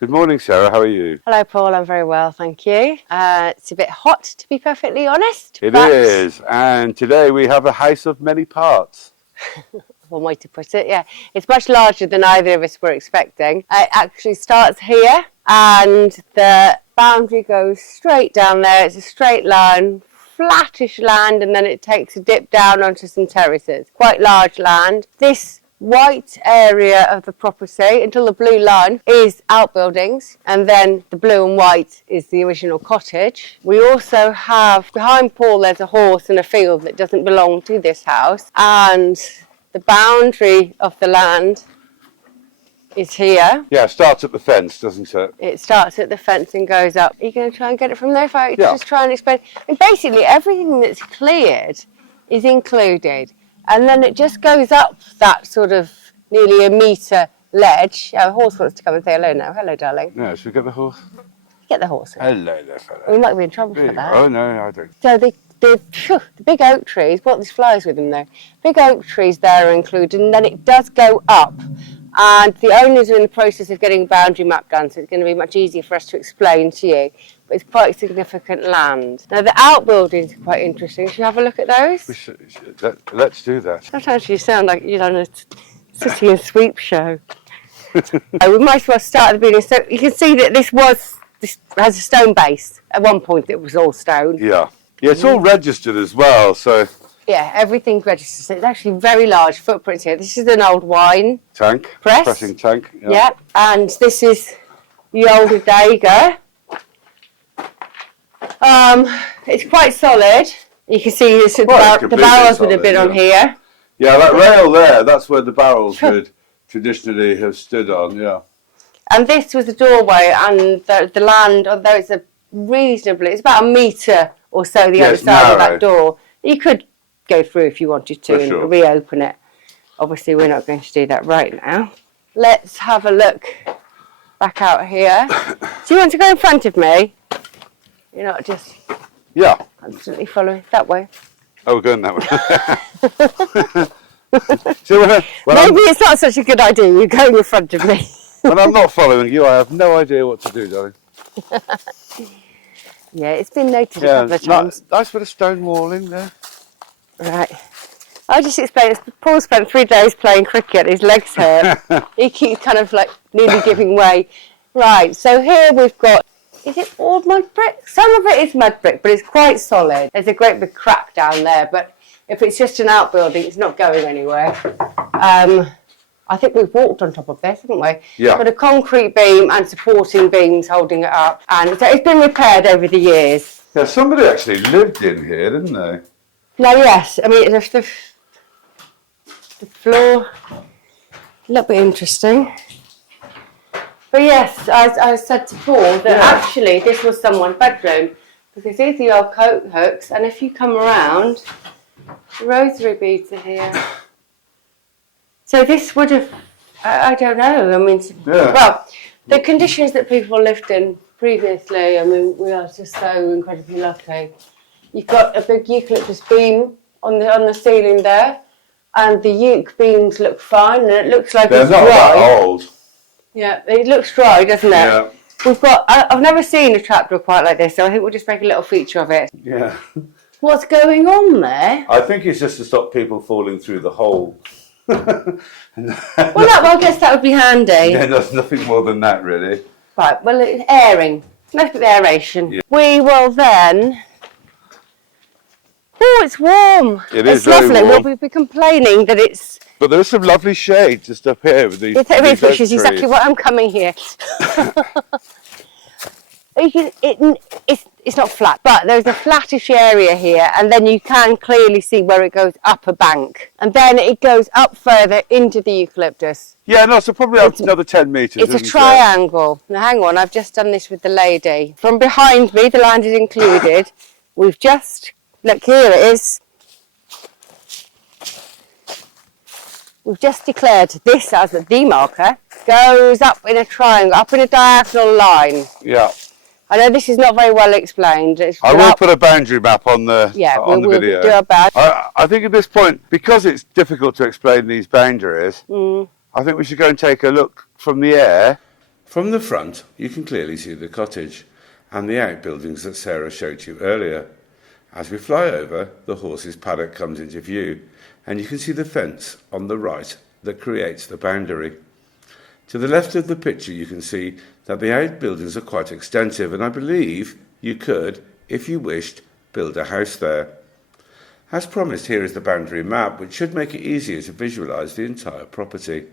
Good morning, Sarah. How are you? Hello, Paul. I'm very well, thank you. It's a bit hot, to be perfectly honest. It is, and today we have a house of many parts. One way to put it, yeah. It's much larger than either of us were expecting. It actually starts here, and the boundary goes straight down there. It's a straight line, flattish land, and then it takes a dip down onto some terraces. Quite large land. This white area of the property until the blue line is outbuildings, and then the blue and white is the original cottage. We also have behind Paul there's a horse and a field that doesn't belong to this house, and the boundary of the land is here. Yeah, it starts at the fence, doesn't it? It starts at the fence and goes up. Are you going to try and get it from there? If I Yeah. just try and explain. And basically everything that's cleared is included. And then it just goes up that sort of nearly a metre ledge. A horse wants to come and say hello now. Hello, darling. Yeah, should we get the horse? Get the horse in. Hello there, fella. We might be in trouble for that. Oh, no, I don't. So the big oak trees, what this flies with them though, big oak trees there are included, and then it does go up. And the owners are in the process of getting a boundary map done, so it's going to be much easier for us to explain to you. But it's quite significant land. Now the outbuildings are quite interesting. Should you have a look at those? Let's do that. Sometimes you sound like you're on a city and sweep show. We might as well start at the beginning. So you can see that this has a stone base. At one point it was all stone. Yeah. Yeah, it's all registered as well, so... Yeah, everything's registered. It's actually very large footprints here. This is an old wine tank. Press. Pressing tank. Yeah, and this is the older Dagger. It's quite solid. You can see this, the barrels would have been on here. Yeah, that rail there, that's where the barrels would traditionally have stood on, yeah. And this was the doorway, and the land, although it's it's about a metre or so the other side of that door. You could go through if you wanted to and reopen it. Obviously we're not going to do that right now. Let's have a look back out here. Do you want to go in front of me? You're not just constantly following that way. Oh, we're going that way. Maybe it's not such a good idea. You're going in front of me. When I'm not following you, I have no idea what to do, darling. Yeah, it's been noted a couple of times. Nice bit of stone walling there. Right. I'll just explain. Paul spent 3 days playing cricket. His legs hurt. He keeps kind of like nearly giving way. Right, so here we've got, is it all mud brick? Some of it is mud brick, but it's quite solid. There's a great big crack down there, but if it's just an outbuilding, it's not going anywhere. I think we've walked on top of this, haven't we? Yeah. Got a concrete beam and supporting beams holding it up. And so it's been repaired over the years. Yeah, somebody actually lived in here, didn't they? No, yes. I mean, the floor, a little bit interesting. But yes, I said to Paul that actually this was someone's bedroom, because these are the old coat hooks, and if you come around, the rosary beads are here. So this would have, I don't know, I mean, well, the conditions that people lived in previously, I mean, we are just so incredibly lucky. You've got a big eucalyptus beam on the ceiling there, and the euc beams look fine, and it looks like it's dry. They're not that old. Yeah, it looks dry, doesn't it? Yeah. We've got, I've never seen a trapdoor quite like this, so I think we'll just make a little feature of it. Yeah. What's going on there? I think it's just to stop people falling through the hole. Well, I guess that would be handy. Yeah, there's nothing more than that, really. Right, well, it's airing. Nice bit of aeration. Yeah. We will then... Oh, it's warm. It's lovely. We'll be complaining that it's... But there are some lovely shades just up here with these which is exactly what I'm coming here. It's not flat, but there's a flattish area here, and then you can clearly see where it goes up a bank, and then it goes up further into the eucalyptus. Yeah, no, so probably up another 10 metres. It's a triangle. Now hang on, I've just done this with the lady. From behind me, the land is included. We've just, look, here it is. We've just declared this as a demarker. Goes up in a triangle, up in a diagonal line. Yeah. I know this is not very well explained. I will put a boundary map on the video. We'll do our best. I think at this point, because it's difficult to explain these boundaries, I think we should go and take a look from the air From the front, you can clearly see the cottage and the outbuildings that Sarah showed you earlier. As we fly over, the horses' paddock comes into view, and you can see the fence on the right that creates the boundary. To the left of the picture, you can see that the outbuildings are quite extensive, and I believe you could, if you wished, build a house there. As promised, here is the boundary map, which should make it easier to visualise the entire property.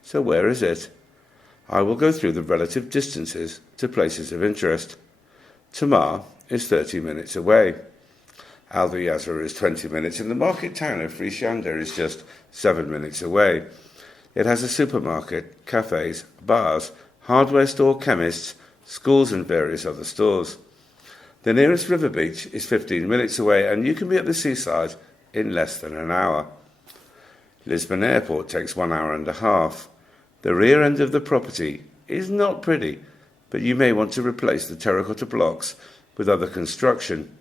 So where is it? I will go through the relative distances to places of interest. Tamar is 30 minutes away. Alvaiázere is 20 minutes, and the market town of Furnished is just 7 minutes away. It has a supermarket, cafes, bars, hardware store, chemists, schools and various other stores. The nearest river beach is 15 minutes away, and you can be at the seaside in less than an hour. Lisbon Airport takes 1 hour and a half. The rear end of the property is not pretty, but you may want to replace the terracotta blocks with other construction.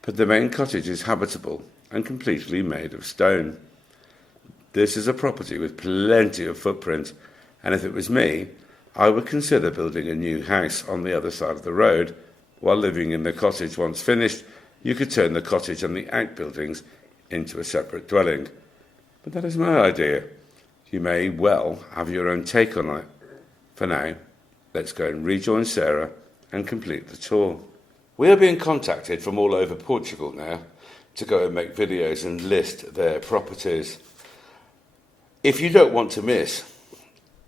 But the main cottage is habitable and completely made of stone. This is a property with plenty of footprint, and if it was me, I would consider building a new house on the other side of the road. While living in the cottage once finished, you could turn the cottage and the outbuildings into a separate dwelling. But that is my idea. You may well have your own take on it. For now, let's go and rejoin Sarah and complete the tour. We are being contacted from all over Portugal now to go and make videos and list their properties. If you don't want to miss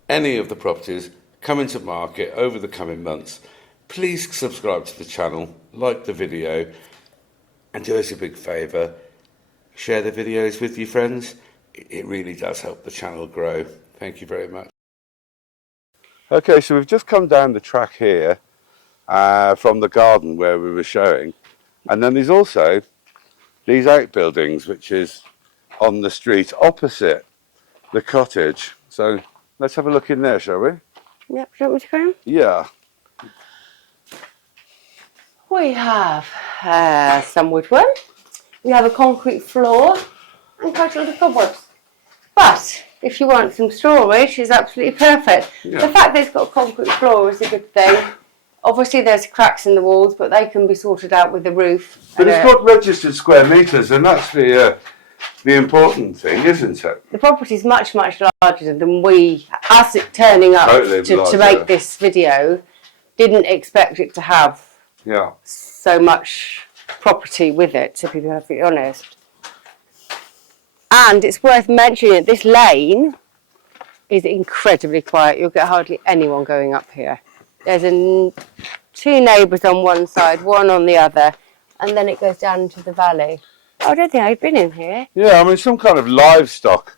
any of the properties coming to market over the coming months, please subscribe to the channel, like the video, and do us a big favour, share the videos with your friends. It really does help the channel grow. Thank you very much. Okay, so we've just come down the track here from the garden where we were showing, and then there's also these outbuildings which is on the street opposite the cottage. So let's have a look in there, shall we? Yep, do you want me to go in? Yeah. We have some woodwork, we have a concrete floor, and quite a lot of cobwebs. But if you want some storage, it's absolutely perfect. Yeah. The fact that it's got a concrete floor is a good thing. Obviously there's cracks in the walls, but they can be sorted out with the roof. But it's got registered square metres, and that's the important thing, isn't it? The property is much, much larger than we, us turning up to make this video, didn't expect it to have so much property with it, to be perfectly honest. And it's worth mentioning that this lane is incredibly quiet. You'll get hardly anyone going up here. There's two neighbours on one side, one on the other, and then it goes down into the valley. Oh, I don't think I've been in here. Yeah, I mean, some kind of livestock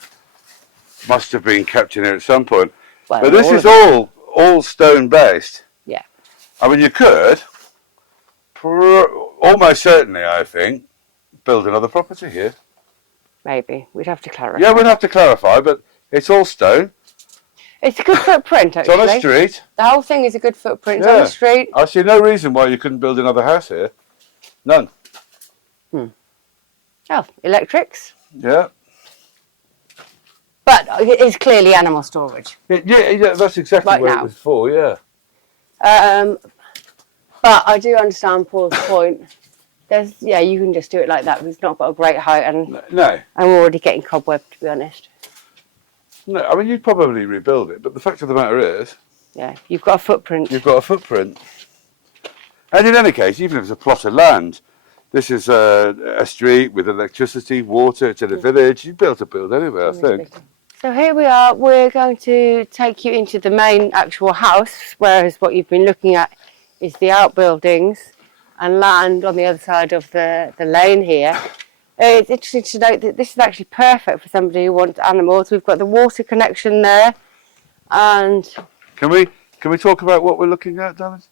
must have been kept in here at some point. Well, but this is all stone based. Yeah. I mean, you could almost certainly, I think, build another property here. Maybe. We'd have to clarify. Yeah, we'd have to clarify, but it's all stone. It's a good footprint, actually. It's on a street. The whole thing is a good footprint. It's on a street. I see no reason why you couldn't build another house here. None. Oh, electrics. Yeah. But it is clearly animal storage. Yeah, that's exactly Right what now. it was for, yeah. But I do understand Paul's point. You can just do it like that. It's not got a great height, and No. I'm already getting cobweb, to be honest. No, I mean, you'd probably rebuild it, but the fact of the matter is... Yeah, you've got a footprint. You've got a footprint. And in any case, even if it's a plot of land, this is a street with electricity, water, it's in a village. You'd be able to build anywhere, I think. So here we are. We're going to take you into the main actual house, whereas what you've been looking at is the outbuildings and land on the other side of the lane here. It's interesting to note that this is actually perfect for somebody who wants animals. We've got the water connection there, and can we talk about what we're looking at, darling?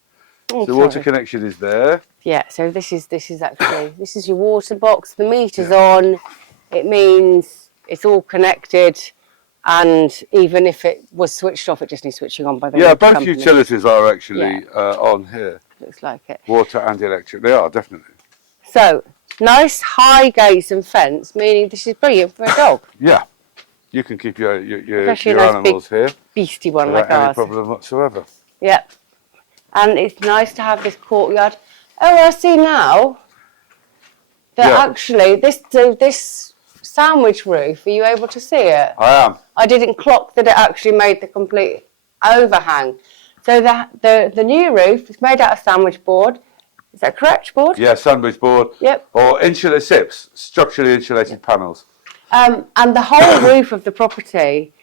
The water connection is there. Yeah, so this is your water box. The meter's on. It means it's all connected, and even if it was switched off, it just needs switching on by the both company. utilities are actually on here. Looks like it. Water and electric, they are definitely. So nice high gates and fence, meaning this is brilliant for a dog. Yeah. You can keep your Especially a nice animals here beastie one without like any ours. problem whatsoever. Yep. And it's nice to have this courtyard. Oh, I see now that actually this sandwich roof, are you able to see it? I am. I didn't clock that it actually made the complete overhang. So the new roof is made out of sandwich board. Is that correct, board? Yeah, sandwich board. Yep. Or insulated SIPs, structurally insulated panels. And the whole roof of the property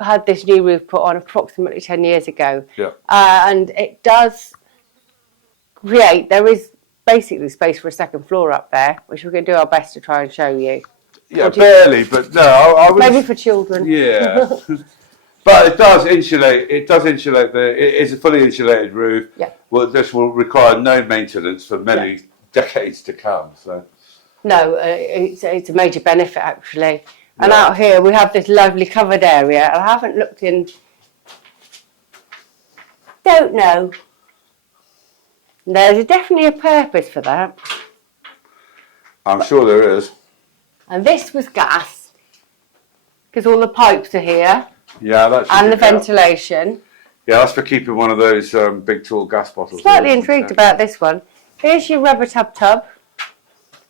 had this new roof put on approximately 10 years ago. Yeah. And it does create, there is basically space for a second floor up there, which we're going to do our best to try and show you. Yeah, barely, but no, I would. Maybe for children. Yeah. But it does insulate. It is a fully insulated roof. Yeah. Well, this will require no maintenance for many decades to come. So. No, it's a major benefit actually. And out here we have this lovely covered area. I haven't looked in. Don't know. There's definitely a purpose for that. I'm sure there is. And this was gas, because all the pipes are here. Yeah, that's. And the ventilation. Yeah, that's for keeping one of those big tall gas bottles. Slightly intrigued about this one. Here's your rubber tub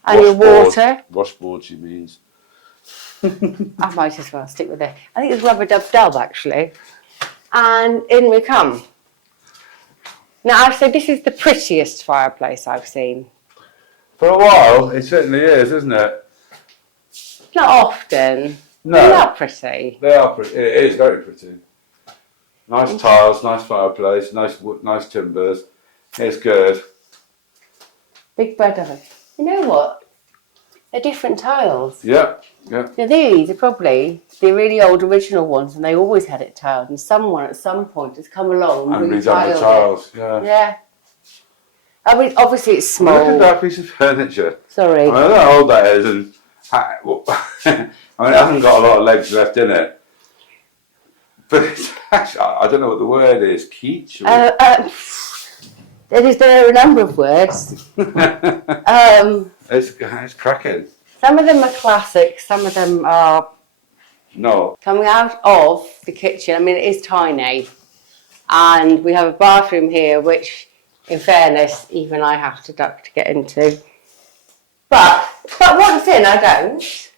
and your water. Washboard, she means. I might as well stick with it. I think it's rubber dub actually. And in we come. Now I've said this is the prettiest fireplace I've seen. For a while, it certainly is, isn't it? Not often. No. They're not pretty. They are pretty. It is very pretty. Nice tiles, nice fireplace, nice wood, nice timbers. It's good. Big bed of it. You know what? They're different tiles. Yeah, yeah. Now these are probably the really old original ones, and they always had it tiled. And someone at some point has come along And retiled redone the tiles. Yeah. Yeah. I mean, obviously it's small. Look at that piece of furniture. Sorry. I mean, I don't know how old that is, and I mean, it hasn't got a lot of legs left in it. But it's actually, I don't know what the word is. Kitsch? There are a number of words. It's cracking. Some of them are classic. Some of them are coming out of the kitchen. I mean, it is tiny, and we have a bathroom here, which, in fairness, even I have to duck to get into. But once in, I don't.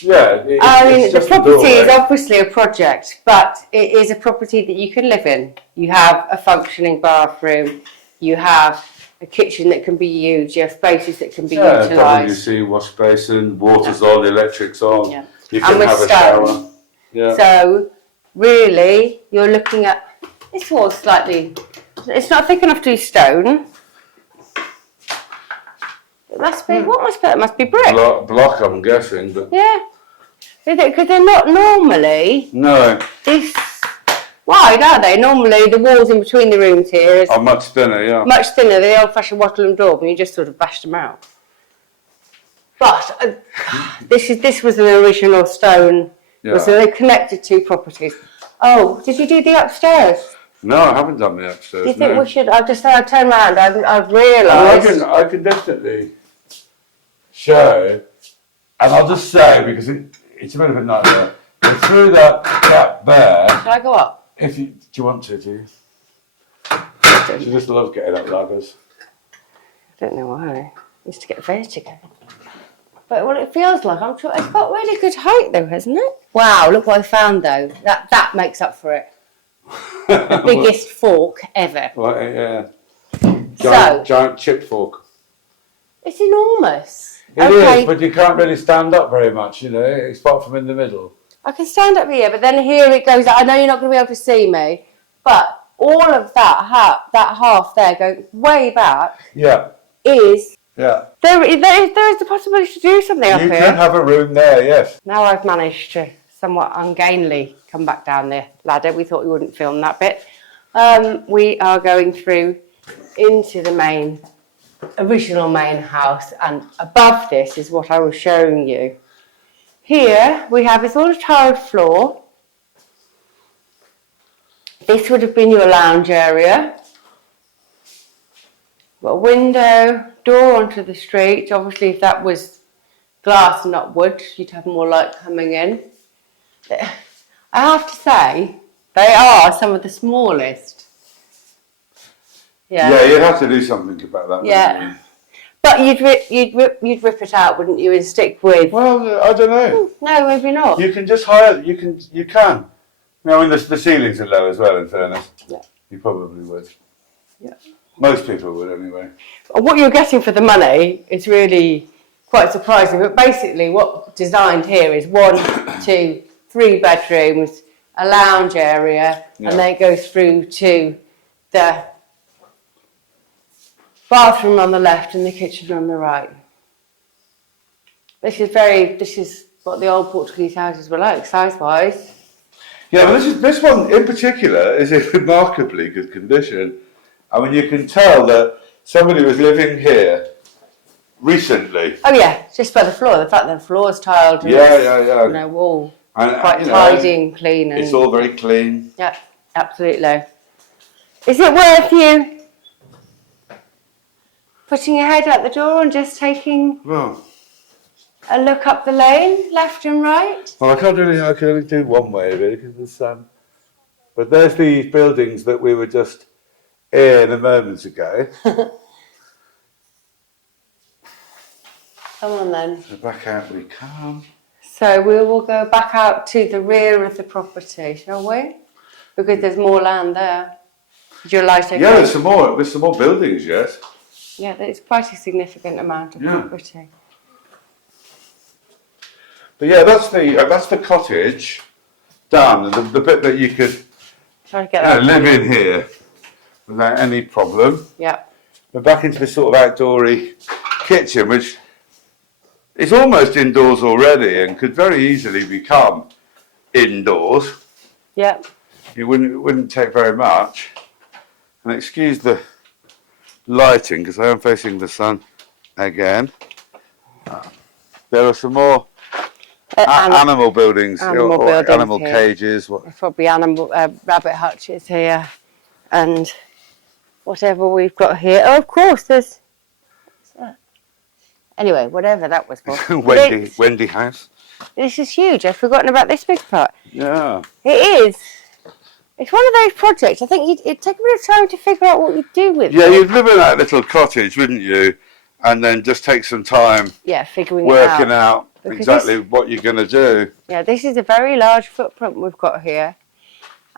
Yeah. I mean, the property is obviously a project, but it is a property that you can live in. You have a functioning bathroom. You have a kitchen that can be used. You have spaces that can be utilised. WC, wash basin, water's on, the electric's on. Yeah. You can have a shower. Yeah. So, really, you're looking at this wall's slightly. It's not thick enough to be stone. It must be. What must be? It must be brick. Block, I'm guessing, but Yeah. Because they're not normally this wide, are they? Normally the walls in between the rooms here are much thinner, yeah. Much thinner, the old-fashioned wattle and daub, and you just sort of bashed them out. But this was an original stone. Yeah. So they connected two properties. Oh, did you do the upstairs? No, I haven't done the upstairs. Do you think we should? I turned around. I've realised. I can definitely show, and I'll just say because it's a bit of a nightmare. But through that gap there. Shall I go up? Do you want to? Do you? She just loves getting up ladders. I don't know why. I used to get vertigo. But well, it feels like I'm sure it's got really good height though, hasn't it? Wow, look what I found though. That makes up for it. The biggest fork ever. Well, yeah. Giant chip fork. It's enormous. It is, but you can't really stand up very much, you know, apart from in the middle. I can stand up here, but then here it goes. I know you're not going to be able to see me, but all of that half there going way back. Yeah. Is. Yeah. There is the possibility to do something up here. You can have a room there, yes. Now I've managed to somewhat ungainly come back down the ladder. We thought we wouldn't film that bit. We are going through into the original main house, and above this is what I was showing you. Here we have this all a tiled floor. This would have been your lounge area. Got a window, door onto the street. Obviously, if that was glass and not wood, you'd have more light coming in. I have to say, they are some of the smallest. Yeah. Yeah, you'd have to do something about that. Yeah. But you'd rip it out, wouldn't you, and stick with? Well, I don't know. No, maybe not. You can just hire. You can. I mean, the ceilings are low as well. In fairness, Yeah. You probably would. Yeah. Most people would anyway. What you're getting for the money is really quite surprising. But basically, what's designed here is 1, 2, 3 bedrooms, a lounge area, and then it goes through to the bathroom on the left and the kitchen on the right. This is what the old Portuguese houses were like, size-wise. Yeah, but this one in particular is in remarkably good condition. I mean, you can tell that somebody was living here recently. Oh yeah, just by the floor. The fact that the floor's tiled and Yeah. you know, wall And, quite tidy and clean. And, it's all very clean. Yeah, absolutely. Is it worth you putting your head out the door and just taking a look up the lane, left and right? Well, I can only do one way of it because of the sun. But there's the buildings that we were just in a moment ago. Come on then. So back out we come. So we will go back out to the rear of the property, shall we? Because there's more land there. Is your light okay? Yeah, there's some more buildings, yes. Yeah, it's quite a significant amount of property. But yeah, that's the cottage done, the bit that you could live in here without any problem. Yeah. We're back into this sort of outdoory kitchen, which is almost indoors already and could very easily become indoors. Yeah. It wouldn't take very much. And excuse the lighting because I am facing the sun again. There are some more animal buildings, animal here. cages. There's probably rabbit hutches here, and whatever we've got here. Oh, of course, there's. Anyway, whatever that was for. Wendy House. This is huge. I've forgotten about this big part. Yeah. It is. It's one of those projects. I think it'd take a bit of time to figure out what you do with it. Yeah, you'd live in that little cottage, wouldn't you? And then just take some time. Yeah, figuring working out exactly what you're going to do. Yeah, this is a very large footprint we've got here.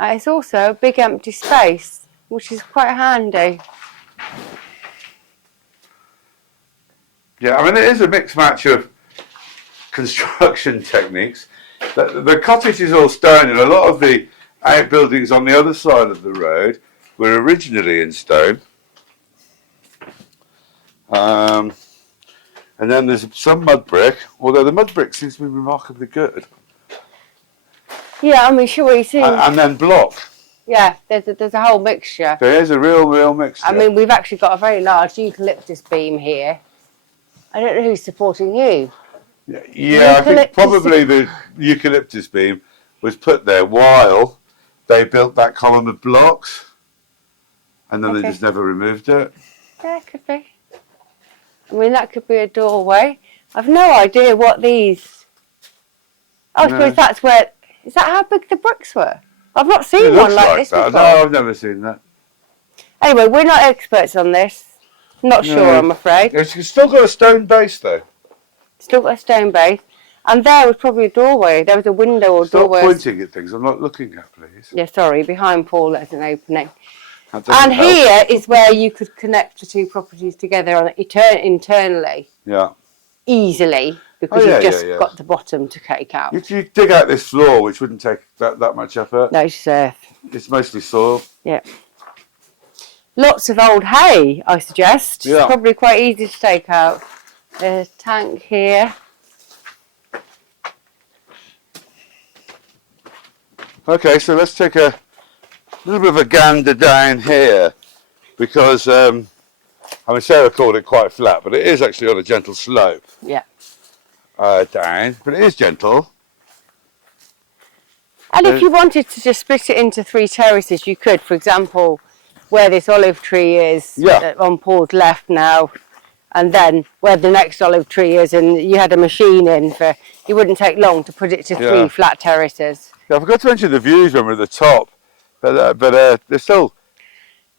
It's also a big empty space, which is quite handy. Yeah, I mean, it is a mixed match of construction techniques. The cottage is all stone, and a lot of the outbuildings on the other side of the road were originally in stone. And then there's some mud brick, although the mud brick seems to be remarkably good. Yeah, I mean, sure, you see. And then block. Yeah, there's a whole mixture. There is a real mixture. I mean, we've actually got a very large eucalyptus beam here. I don't know who's supporting you. Yeah, I think probably the eucalyptus beam was put there while they built that column of blocks, and then they just never removed it. Yeah, it could be. I mean, that could be a doorway. I've no idea what these. I suppose that's where. Is that how big the bricks were? I've not seen one like this before. No, I've never seen that. Anyway, we're not experts on this. Not sure, I'm afraid. It's still got a stone base, though. Still got a stone base. And there was probably a doorway. There was a window or doorway. Stop pointing at things. I'm not looking at, please. Yeah, sorry. Behind Paul, there's an opening. And here is where you could connect the two properties together internally. Yeah. Easily, because you've just got the bottom to take out. You dig out this floor, which wouldn't take that much effort. No, it's earth. It's mostly soil. Yeah. Lots of old hay, I suggest. Yeah. It's probably quite easy to take out. There's a tank here. Okay, so let's take a little bit of a gander down here, because I mean, Sarah called it quite flat, but it is actually on a gentle slope. Yeah. Down, but it is gentle. And if you wanted to just split it into 3 terraces, you could. For example, where this olive tree is on Paul's left now, and then where the next olive tree is, and you had a machine in for, it wouldn't take long to put it to 3 flat terraces. Yeah, I forgot to mention the views when we're at the top, but they're still...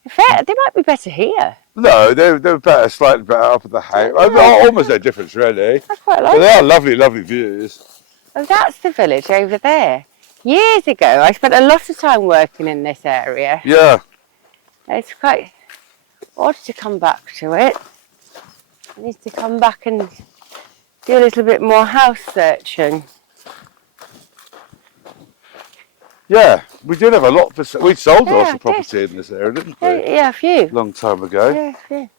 Fair, they might be better here. No, they're better, slightly better up at the house. Almost no difference, really. I quite like But they are lovely, lovely views. Oh, that's the village over there. Years ago, I spent a lot of time working in this area. Yeah. It's quite odd to come back to it. I need to come back and do a little bit more house searching. Yeah, we did have a lot. We sold lots of property in this area, didn't we? Yeah, a few. Long time ago. Yeah, a few.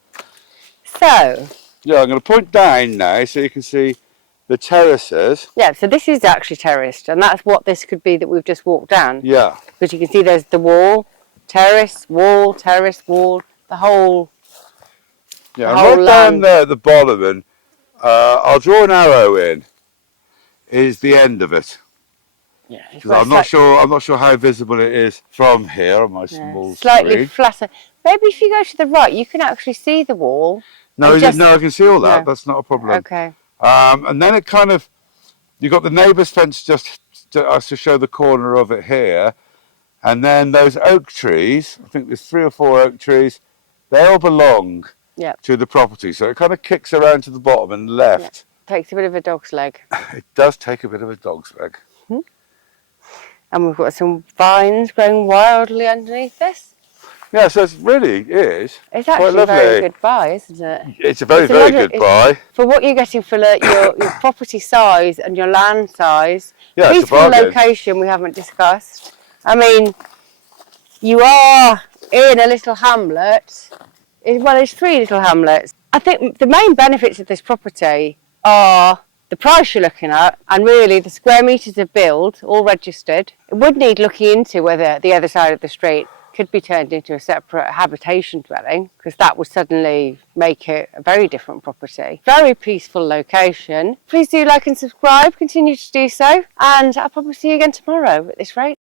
So. Yeah, I'm going to point down now so you can see the terraces. Yeah, so this is actually terraced, and that's what this could be that we've just walked down. Yeah. Because you can see there's the wall, terrace, wall, the whole. Yeah, and right down there at the bottom, and I'll draw an arrow in, is the end of it. Yeah, I'm not sure how visible it is from here on my small slightly screen. flatter. Maybe if you go to the right, you can actually see the wall. No, I can see all that. No. That's not a problem. Okay. And then it kind of, you've got the neighbour's fence just to show the corner of it here, and then those oak trees. I think there's 3 or 4 oak trees. They all belong to the property, so it kind of kicks around to the bottom and left. Yeah. Takes a bit of a dog's leg. It does take a bit of a dog's leg. And we've got some vines growing wildly underneath this. Yeah, so it really is. It's actually a very good buy, isn't it? It's a very good buy. For what you're getting for your property size and your land size. Yeah, it's a peaceful bargain. Location we haven't discussed. I mean, you are in a little hamlet. Well, it's 3 little hamlets. I think the main benefits of this property are the price you're looking at, and really the square metres of build, all registered. It would need looking into whether the other side of the street could be turned into a separate habitation dwelling, because that would suddenly make it a very different property. Very peaceful location. Please do like and subscribe, continue to do so, and I'll probably see you again tomorrow at this rate.